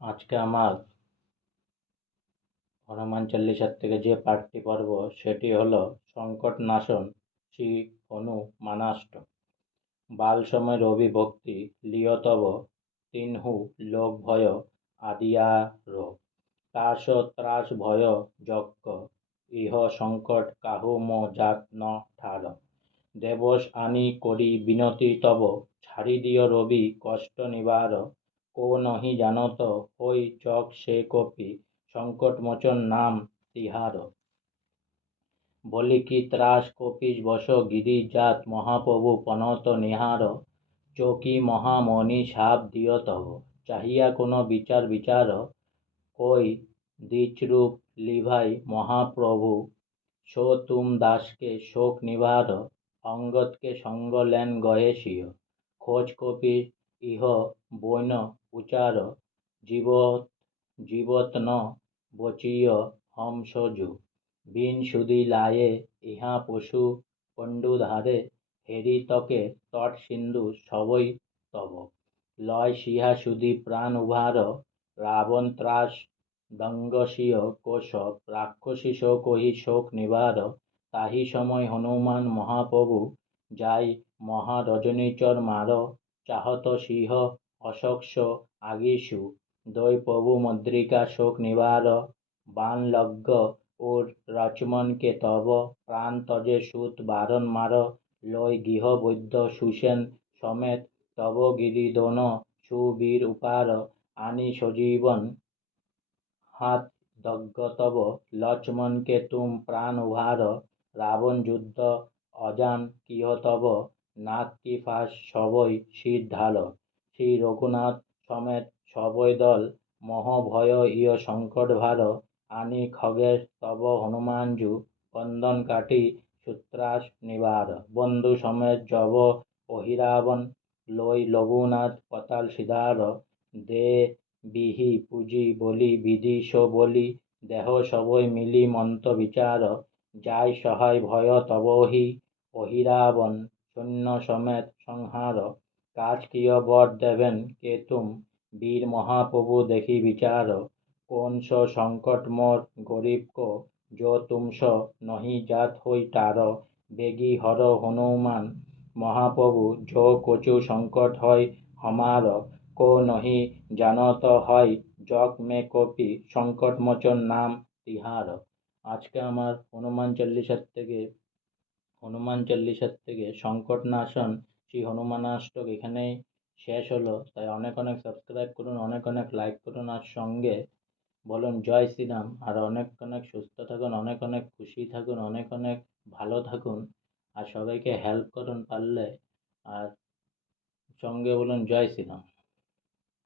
আজকে আমার হনুমান চল্লিশার থেকে যে পাঠটি পড়ব সেটি হলো সংকটনাশন শ্রী হনুমানাষ্টক। বাল সময় রবি ভক্তি লিয় তব তিনহু লোক ভয় আদিয়ার তাস ত্রাস ভয় যজ্ঞ ইহ সংকট কাহু মো জাত ন ঠার দেবস আনি করি বিনতি তব ছাড়ি দিয় রবি কষ্ট নিবার কো নহি জানত হই চক সে কপি সংকট মোচন নাম তিহার বলি কি ত্রাস কপিস বস গিরি জাত মহাপ্রভু পনত নিহার চকি মহামণি সাপ দিয় তব চাহিয়া কোন বিচার বিচার কই দ্বিজরূপ লিভাই মহাপ্রভু সো তুম দাসকে শোক নিবার অঙ্গদকে সঙ্গ লেন গয়ে সিয় খোঁজ কপির ইহ বৈন উচার জীবত জীবত ন বচিয় হংসজু বিন সুদি লায়ে ইহা পশু পণ্ডুধারে হেরি তকে তট সিন্ধু সবই তব লয় সিহা সুদি প্রাণ উভার রাবণ ত্রাস দঙ্গসীয় কোশ রাক্ষসী শোকহি শোক নিবার তাহি সময় হনুমান মহাপ্রভু যাই মহারজনীচর মার চাহত সিংহ অশোকস আগিসু দৈ প্রভু মুদ্রিকা শোক নিবার বান লগ্গ ওর লক্ষ্মণকে তব প্রাণ তজে সুত বারণ মার লই গৃহ বৈদ্য সুসেন সমেত তব গিরি দোন সুবীর উপার আনি সজীবন হাত দগ্গ তব লক্ষ্মণকে তুম প্রাণ উহার রাবণ যুদ্ধ অজান কিহ তব নাক কি ফাঁস সবই শির ঢাল শ্রী রঘুনাথ সমেত সবই দল মহ ভয় ইয় সংকট ভার আনি খগের তব হনুমানজু বন্ধন কাটি সূত্রাস নিবার বন্ধু সমেত জব অহিরাবণ লই লঘুনাথ পতাল সিদার দে বিহি পুঁজি বলি বিধি সো বলি দেহ সবই মিলি মন্ত বিচার যাই সহায় ভয় তবহি অহিরাবণ সৈন্য সমেত সংহার কাজ কিয় বর দেবেন কে তুম বীর মহাপ্রভু দেখি বিচার কোন সো সংকট মোর গরিব কো जो तुमस नहीं जात होई टार बेगी हर हनुमान महाप्रभु जो कचु संकट হয় हमार को नहीं जानत হয় जग में कपि संकट मोचन नाम तिहार। আজকে আমার হনুমান চল্লিশার থেকে সংকটনাশন শ্রী হনুমানাষ্টক এখানেই শেষ হলো। তাই অনেক অনেক সাবস্ক্রাইব করুন, অনেক অনেক লাইক করুন, আর সঙ্গে বলুন জয় শ্রীরাম। আর অনেক অনেক সুস্থ থাকুন, অনেক অনেক খুশি থাকুন, অনেক অনেক ভালো থাকুন, আর সবাইকে হেল্প করুন পারলে, আর সঙ্গে বলুন জয় শ্রীরাম।